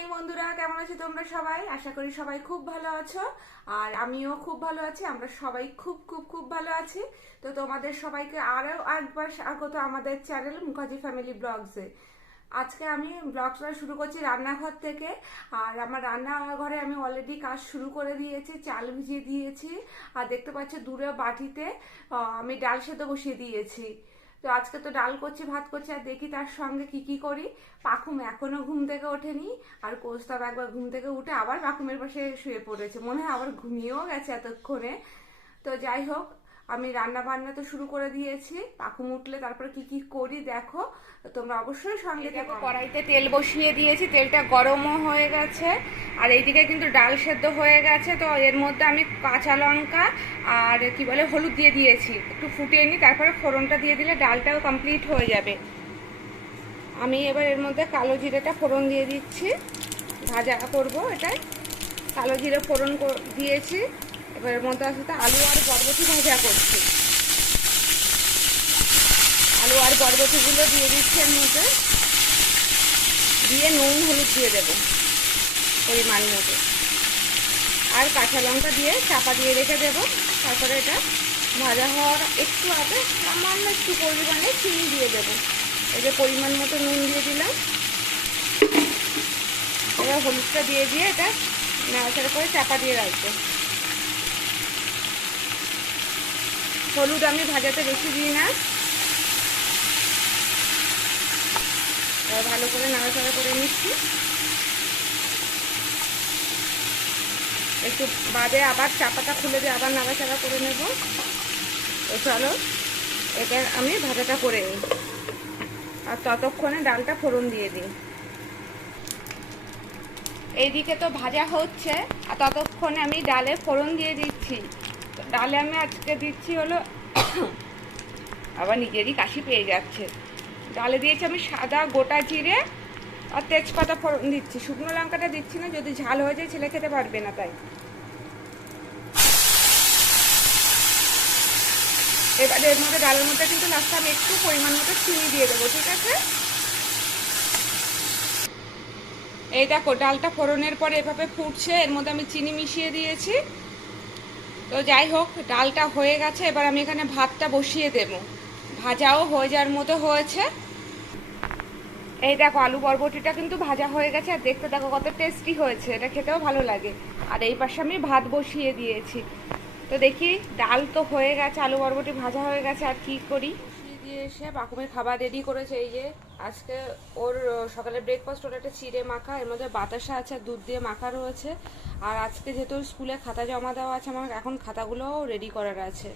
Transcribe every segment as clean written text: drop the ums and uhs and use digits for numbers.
Morning বন্ধুরা, কেমন আছো তোমরা সবাই? আশা করি সবাই খুব ভালো আছো। আর আমিও খুব ভালো আছি। আমরা সবাই খুব খুব খুব ভালো আছি। তো তোমাদের সবাইকে আরো একবার স্বাগত আমাদের চ্যানেল মুখার্জি ফ্যামিলি ব্লগসে। আজকে আমি ব্লগটা শুরু করছি রান্নাঘর থেকে। আর আমার রান্নাঘরে আমি অলরেডি কাজ শুরু করে দিয়েছি, চাল ভিজিয়ে দিয়েছি। আর দেখতে পাচ্ছ দূরে বাটিতে আমি ডাল সেদ্ধ বসিয়ে দিয়েছি। তো আজকে তো ডাল করছি, ভাত করছি, আর দেখি তার সঙ্গে কি কি করি। পাখুম এখনো ঘুম থেকে ওঠেনি, আর কোস্তাব একবার ঘুম থেকে উঠে আবার পাখুমের পাশে শুয়ে পড়েছে, মনে হয় আবার ঘুমিয়েও গেছে এতক্ষণে। তো যাই হোক, আমি রান্না বান্না তো শুরু করে দিয়েছি। পাখুম উঠলে তারপরে কি কি করি দেখো। তোমরা অবশ্যই সঙ্গে দেখো। কড়াইতে তেল বসিয়ে দিয়েছি, তেলটা গরমও হয়ে গেছে। আর এইদিকে কিন্তু ডাল সেদ্ধ হয়ে গেছে। তো এর মধ্যে আমি কাঁচা লঙ্কা আর কি বলে হলুদ দিয়ে দিয়েছি, একটু ফুটিয়ে নিই, তারপরে ফোড়নটা দিয়ে দিলে ডালটাও কমপ্লিট হয়ে যাবে। আমি এবার এর মধ্যে কালো জিরেটা ফোড়ন দিয়ে দিচ্ছি, ভাজা করব এটা। কালো জিরে ফোড়ন দিয়েছি। এবার এর মধ্যে আসলে আলু আর বরবটি ভাজা করছি। আলু আর বরবটিগুলো দিয়ে দিচ্ছি এর মধ্যে, দিয়ে নুন হলুদ দিয়ে দেবো পরিমাণ মতো, আর কাঁচা লঙ্কা দিয়ে চাপা দিয়ে রেখে দেবো। তারপরে এটা ভাজা হওয়ার একটু আগে সামান্য একটু পরিমাণে চিনি দিয়ে দেবো। এই যে পরিমাণ মতো নুন দিয়ে দিলাম। এবার হলুদটা দিয়ে দিয়ে এটা নাড়াচাড়া করে চাপা দিয়ে রাখবো। হলুদ আমি ভাজাতে বেশি দিই না। ভালো করে নাড়াচাড়া করে নিচ্ছি। একটু বাদে আবার চাপাটা খুলে দিয়ে আবার নাড়াচাড়া করে নেব। তো চলো এটা আমি ভাজাটা করে নিই, আর ততক্ষণে ডালটা ফোড়ন দিয়ে দিই। এইদিকে তো ভাজা হচ্ছে, আর ততক্ষণে আমি ডালে ফোড়ন দিয়ে দিচ্ছি। ডালে আমি আজকে দিচ্ছি হলো আবার নিজেরই কাশি পেয়ে যাচ্ছে। ডালে দিয়েছি আমি সাদা গোটা জিরে আর তেজপাতা ফোড়ন দিচ্ছি। শুকনো লঙ্কাটা দিচ্ছি না, যদি ঝাল হয়ে যায় ছেলে খেতে পারবে না, তাই। এবার এর মধ্যে ডালের মধ্যে কিন্তু লাস্টে আমি একটু পরিমাণ মতো চিনি দিয়ে দেবো, ঠিক আছে? এই দেখো ডালটা ফোড়নের পরে এভাবে ফুটছে, এর মধ্যে আমি চিনি মিশিয়ে দিয়েছি। তো যাই হোক, ডালটা হয়ে গেছে। এবার আমি এখানে ভাতটা বসিয়ে দেব। ভাজাও হয়ে যাওয়ার মতো হয়েছে। এই দেখো আলু বরবটিটা কিন্তু ভাজা হয়ে গেছে, আর দেখতে দেখো কত টেস্টি হয়েছে, এটা খেতেও ভালো লাগে। আর এই পাশে আমি ভাত বসিয়ে দিয়েছি। তো দেখি ডাল তো হয়ে গেছে, আলু বরবটি ভাজা হয়ে গেছে, আর কি করি। দিয়ে এসে পাকুমের খাবার রেডি করেছে। এই যে আজকে ওর সকালে ব্রেকফাস্ট, ওর একটা চিড়ে মাখা, এর মধ্যে বাতাসা আছে, দুধ দিয়ে মাখা রয়েছে। আর আজকে যেহেতু স্কুলে খাতা জমা দেওয়া আছে, আমার এখন খাতাগুলোও রেডি করার আছে।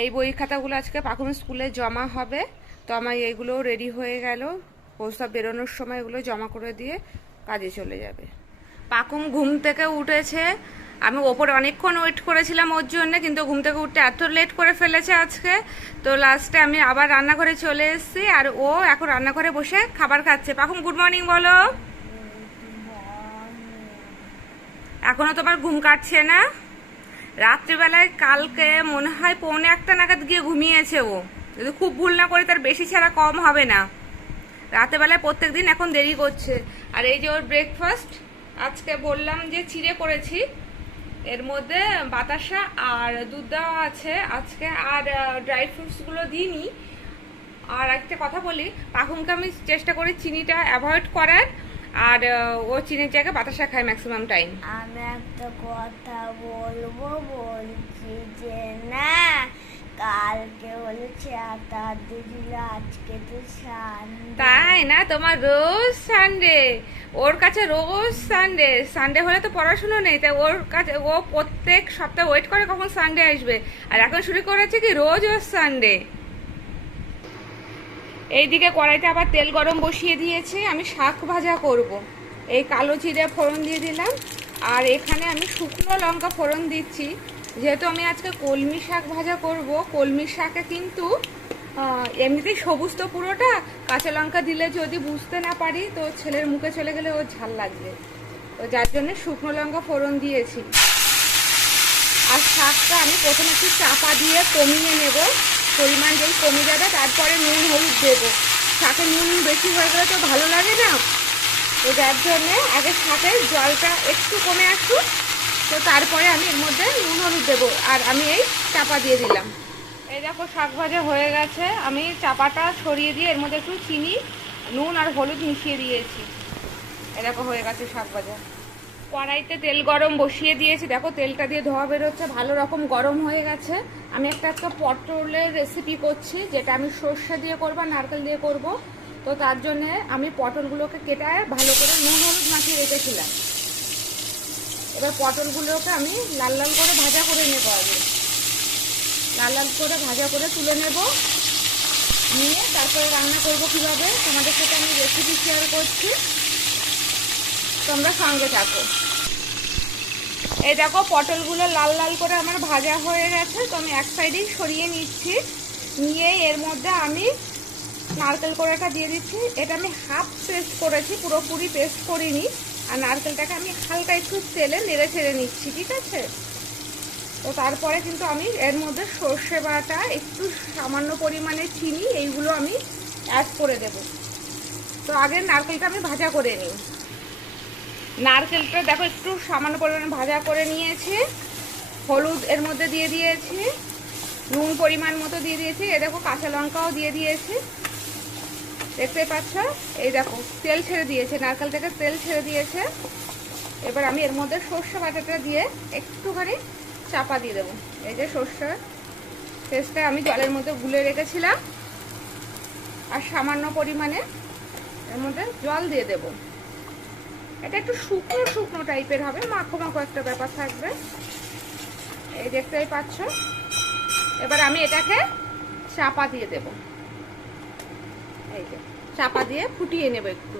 এই বই খাতাগুলো আজকে পাকুমের স্কুলে জমা হবে। তো আমার এইগুলোও রেডি হয়ে গেল। প্রস্তাব বেরোনোর সময় এগুলো জমা করে দিয়ে কাজে চলে যাবে। পাকুম ঘুম থেকে উঠেছে। আমি ওপরে অনেকক্ষণ ওয়েট করেছিলাম ওর জন্য, কিন্তু ঘুম থেকে উঠতে এত লেট করে ফেলেছে আজকে। তো লাস্টে আমি আবার রান্নাঘরে চলে এসেছি, আর ও এখন রান্নাঘরে বসে খাবার খাচ্ছে। পাকুম গুড মর্নিং বলো। এখনো তোমার ঘুম কাটছে না? রাত্রিবেলায় কালকে মনে হয় 1:45 নাগাদ গিয়ে ঘুমিয়েছে ও, যদি খুব ভুল না করি তার বেশি ছাড়া কম হবে না। রাতেবেলায় প্রত্যেকদিন এখন দেরি করছে। আর এই যে ওর ব্রেকফাস্ট, আজকে বললাম যে চিড়ে করেছি, এর মধ্যে বাতাসা আর দুধ দেওয়া আছে আজকে, আর ড্রাই ফ্রুটসগুলো দিইনি। আর একটা কথা বলি, পাখুমকে আমি চেষ্টা করি চিনিটা অ্যাভয়েড করার, আর ও চিনির জায়গায় বাতাসা খায় ম্যাক্সিমাম টাইম। আমি একটা কথা বলবো, বলছি যে না, কালকে বলেছে আটা দিল, আজকে তো সানডে। তাই না? তোমার রোজ সানডে, ওর কাছে রোজ সানডে। সানডে হলে তো পড়াশুনো নেই, তাই ওর কাছে ও প্রত্যেক সপ্তাহে ওয়েট করে কখন সানডে আসবে। আর এখন শুরু করেছে কি রোজ ওর সানডে। এইদিকে কড়াইতে আবার তেল গরম বসিয়ে দিয়েছি, আমি শাক ভাজা করব। এই কালো জিরে ফোড়ন দিয়ে দিলাম, আর এখানে আমি শুকনো লঙ্কা ফোড়ন দিচ্ছি। যেহেতু আমি আজকে কলমি শাক ভাজা করব, কলমি শাকে কিন্তু এমনিতেই সবুজ তো পুরোটা, কাঁচা লঙ্কা দিলে যদি বুঝতে না পারি তো ছেলের মুখে চলে গেলে ওর ঝাল লাগবে। তো যার জন্য শুকনো লঙ্কা ফোড়ন দিয়েছি। আর শাকটা আমি প্রথমে একটু চাপা দিয়ে কমিয়ে নেব, পরিমাণ যেই কমে যাবে তারপরে নুন হলুদ দেবো। শাকে নুন বেশি হয়ে গেলে তো ভালো লাগে না। তো যার জন্যে আগে শাকের জলটা একটু কমে আসুক, তো তারপরে আমি এর মধ্যে নুন হলুদ দেবো। আর আমি এই চাপা দিয়ে দিলাম। এই দেখো শাক ভাজা হয়ে গেছে, আমি চাপাটা সরিয়ে দিয়ে এর মধ্যে একটু চিনি, নুন আর হলুদ মিশিয়ে দিয়েছি। এরকম হয়ে গেছে শাক ভাজা। কড়াইতে তেল গরম বসিয়ে দিয়েছি, দেখো তেলটা দিয়ে ধোয়া বেরোচ্ছে, ভালো রকম গরম হয়ে গেছে। আমি একটা পটলের রেসিপি করছি, যেটা আমি সর্ষে দিয়ে করবো, নারকেল দিয়ে করব। তো তার জন্যে আমি পটলগুলোকে কেটে ভালো করে নুন হলুদ মাখিয়ে রেখেছিলাম। এবার পটলগুলোকে আমি লাল লাল করে ভাজা করে নেবো। আগে লাল লাল করে ভাজা করে তুলে নেব, নিয়ে তারপরে রান্না করব কীভাবে তোমাদের সাথে আমি রেসিপি শেয়ার করছি, তোমরা সঙ্গে থাকো। এই দেখো পটলগুলো লাল লাল করে আমার ভাজা হয়ে গেছে, তো আমি এক সাইডেই সরিয়ে নিচ্ছি। নিয়ে এর মধ্যে আমি নারকেল কোড়াটা দিয়ে দিচ্ছি। এটা আমি হাফ পেস্ট করেছি, পুরোপুরি পেস্ট করিনি। আর নারকেলটাকে আমি হালকা একটু তেলে নেড়ে ছেড়ে নিচ্ছি, ঠিক আছে? তো তারপরে কিন্তু আমি এর মধ্যে সর্ষে বাটা, একটু সামান্য পরিমাণে চিনি, এইগুলো আমি অ্যাড করে দেব। তো আগে নারকেলটা আমি ভাজা করে নিই। নারকেলটা দেখো একটু সামান্য পরিমাণে ভাজা করে নিয়েছি, হলুদ এর মধ্যে দিয়ে দিয়েছি, নুন পরিমাণ মতো দিয়ে দিয়েছি, এ দেখো কাঁচা লঙ্কাও দিয়ে দিয়েছি, দেখতে পাচ্ছ? এই দেখো তেল ছেড়ে দিয়েছে, নারকেল থেকে তেল ছেড়ে দিয়েছে। এবার আমি এর মধ্যে সর্ষে বাটাটা দিয়ে একটুখানি চাপা দিয়ে দেবো। এই যে সর্ষে পেস্টটা আমি জলের মধ্যে গুলে রেখেছিলাম, আর সামান্য পরিমাণে এর মধ্যে জল দিয়ে দেব। এটা একটু শুকনো শুকনো টাইপের হবে, মাখো মাখো একটা ব্যাপার থাকবে, এই দেখতেই পাচ্ছ। এবার আমি এটাকে চাপা দিয়ে দেব, এই যে চাপা দিয়ে ফুটিয়ে নেব একটু।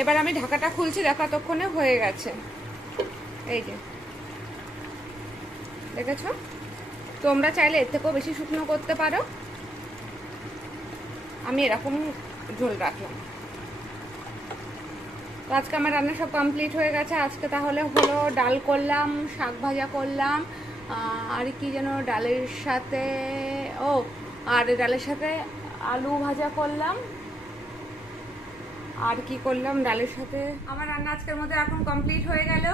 এবার আমি ঢাকাটা খুলছি, দেখো ততক্ষণে হয়ে গেছে। এই যে দেখেছ? তোমরা চাইলে এর থেকেও বেশি শুকনো করতে পারো, আমি এরকম ঝোল রাখলাম। তো আজকে আমার রান্না সব কমপ্লিট হয়ে গেছে। আজকে তাহলে হলো ডাল করলাম, শাক ভাজা করলাম, আর কি যেন ডালের সাথে, আর ডালের সাথে আলু ভাজা করলাম। আর কি করলাম ডালের সাথে, আমার রান্না আজকের মধ্যে এখন কমপ্লিট হয়ে গেল।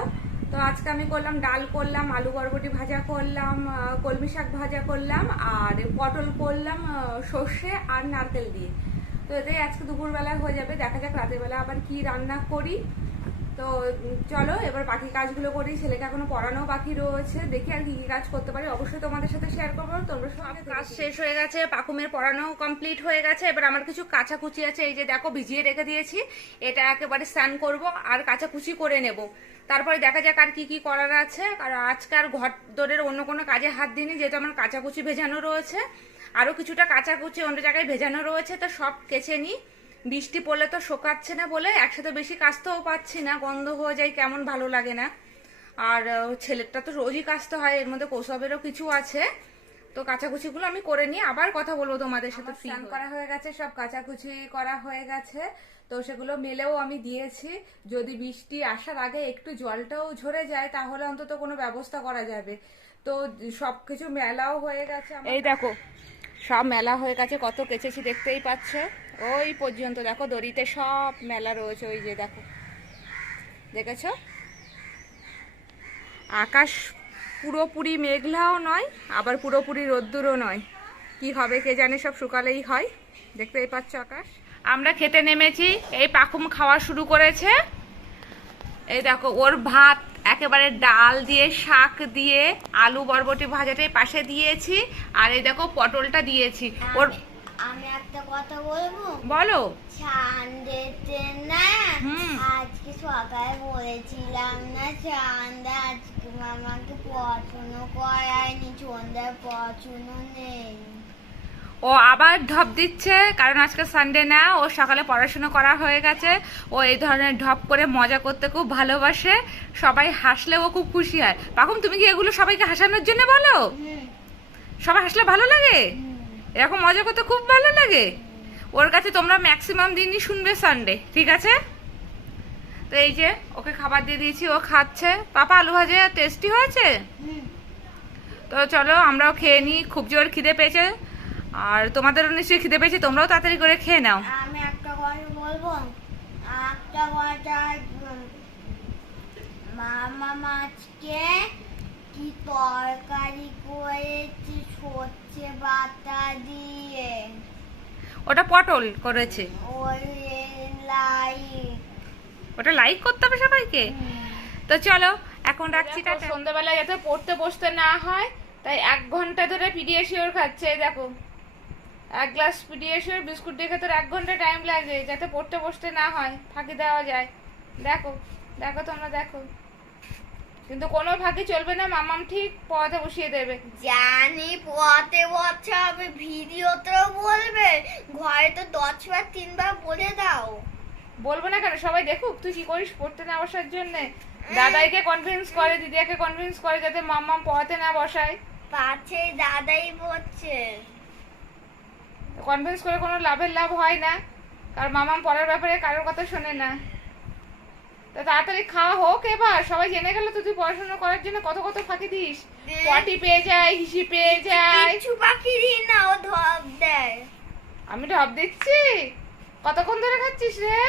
তো আজকে আমি করলাম ডাল করলাম, আলু বরবটি ভাজা করলাম, কলমি শাক ভাজা করলাম, আর পটল করলাম সর্ষে আর নারকেল দিয়ে। তো এটাই আজকে দুপুরবেলায় হয়ে যাবে। দেখা যাক রাতের বেলা আবার কি রান্না করি। তো চলো এবার বাকি কাজগুলো করি, ছেলেকে এখনো পড়ানো বাকি রয়েছে, দেখি আর কি কি কাজ করতে পারি, অবশ্যই তোমাদের সাথে শেয়ার করবো। তোমরা সব কাজ শেষ হয়ে গেছে, পাকুমের পড়ানো কমপ্লিট হয়ে গেছে। এবার আমার কিছু কাঁচাকুচি আছে, এই যে দেখো ভিজিয়ে রেখে দিয়েছি, এটা একেবারে স্নান করব আর কাঁচাকুচি করে নেব। তারপরে দেখা যাক আর কি কি করার আছে। আর আজকে আর ঘর দরের অন্য কোনো কাজে হাত দিইনি, যেহেতু আমার কাঁচাকুচি ভেজানো রয়েছে, আরও কিছুটা কাঁচাকুচি অন্য জায়গায় ভেজানো রয়েছে, তো সব কেচে নিই। বৃষ্টি পড়লে তো শোকাচ্ছে না বলে একসাথে বেশি কাচতেও পাচ্ছি না, গন্ধ হয়ে যায়, কেমন ভালো লাগে না। আর ছেলেরটা তো রোজই কাচতে হয়, এর মধ্যে কৌশবেরও কিছু আছে। তো কাচাকুচিগুলো আমি করে নিয়ে আবার কথা বলবো তোমাদের সাথে। স্নান করা হয়ে গেছে, সব কাচাকুচি করা হয়ে গেছে, তো সেগুলো মেলেও আমি দিয়েছি। যদি বৃষ্টি আসার আগে একটু জলটাও ঝরে যায় তাহলে অন্তত কোনো ব্যবস্থা করা যাবে। তো সবকিছু মেলাও হয়ে গেছে, এই দেখো সব মেলা হয়ে গেছে, কত কেচেছি দেখতেই পাচ্ছ। ওই পর্যন্ত দেখো দড়িতে সব মেলা রয়েছে, ওই যে দেখো, দেখেছো? আকাশ পুরোপুরি মেঘলাও নয়, আবার পুরোপুরি রোদ্দুরও নয়, কি হবে কে জানে, সব শুকালেই হয়। দেখতেই পাচ্ছ আকাশ। আমরা খেতে নেমেছি, এই পাকুম খাওয়া শুরু করেছে। এই দেখো ওর ভাত একেবারে ডাল দিয়ে, শাক দিয়ে, আলু বরবটি ভাজাটাই পাশে দিয়েছি, আর এই দেখো পটলটা দিয়েছি ওর। আমি একটা কথা বলবো, বলো। চাঁদেতে না আজকে সকালে বলেছিলাম না, চাঁদা আজকে মামাকে পছন্দ করায়নি, সন্ধ্যার পছন্দ নেই। ও আবার ঢপ দিচ্ছে, কারণ আজকে সানডে না, ও সকালে পড়াশোনা করা হয়ে গেছে। ও এই ধরনের ঢপ করে মজা করতে খুব ভালোবাসে, সবাই হাসলে ও খুব খুশি হয়। পাকুম তুমি কি এগুলো সবাইকে হাসানোর জন্য বলো? সবাই হাসলে ভালো লাগে, এরকম মজা করতে খুব ভালো লাগে ওর কাছে। তোমরা ম্যাক্সিমাম দিনই শুনবে সানডে, ঠিক আছে? তো এই যে ওকে খাবার দিয়ে দিয়েছি, ও খাচ্ছে। পাপা আলু ভাজা টেস্টি হয়েছে? তো চলো আমরাও খেয়ে নিই, খুব জোর খিদে পেয়েছে, আর তোমাদেরও নিশ্চয়ই খিদে পেয়েছে, তোমরাও তাড়াতাড়ি করে খেয়ে নাও। আমি একটা কথা বলবো, একটা কথা, মামা মাছকে কি তরকারি করেছি সর্ষে বাটা দিয়ে, ওটা পটল করেছে। ওই লাইক। ওটা লাইক করতে হবে সবাইকে। তো চলো এখন রাখছি, টাটা। সন্ধ্যাবেলায় যাতে পড়তে বসতে না হয় তাই 1 ঘন্টা ধরে পিডিয়াশিওর খাচ্ছে। এই দেখো, 1 গ্লাস পিডিয়াশিওর বিস্কুট দিয়ে খেতে 1 ঘন্টা টাইম লাগে, যাতে পড়তে বসতে না হয়, ফাঁকি দেওয়া যায়। দেখো দেখো তোমরা দেখো, কিন্তু কোনো ফাঁকি চলবে না, মামাম ঠিক পড়াতে বসিয়ে দেবে। জানি পড়াতে বসতে হবে, ভিডিওতেও বলবে, ঘরে তো 10 বার 3 বার বলে দাও। বলবো না কেন, সবাই দেখুক তুই কি করিস পড়তে না বসার জন্য। দাদাইকে কনভিন্স করে, দিদিয়াকে কনভিন্স করে যাতে মাম্মাম পড়াতে না বসায়। পাছে দাদাই বলছে। কনভিন্স করে কোনো লাভ হয় না, কারণ মামাম পড়ার ব্যাপারে কারোর কথা শোনে না। তো তাড়াতাড়ি খাওয়া হোক, এবার সবাই জেনে গেল তুই পড়াশোনা করার জন্য কত কত ফাঁকি দিস। পটি পেয়ে যায়, হিসি পেয়ে যায়। কিছু বাকি দিই না, ও ধপ দেয়। আমি ঢপ দিচ্ছি? কতক্ষণ ধরে খাচ্ছিস রে?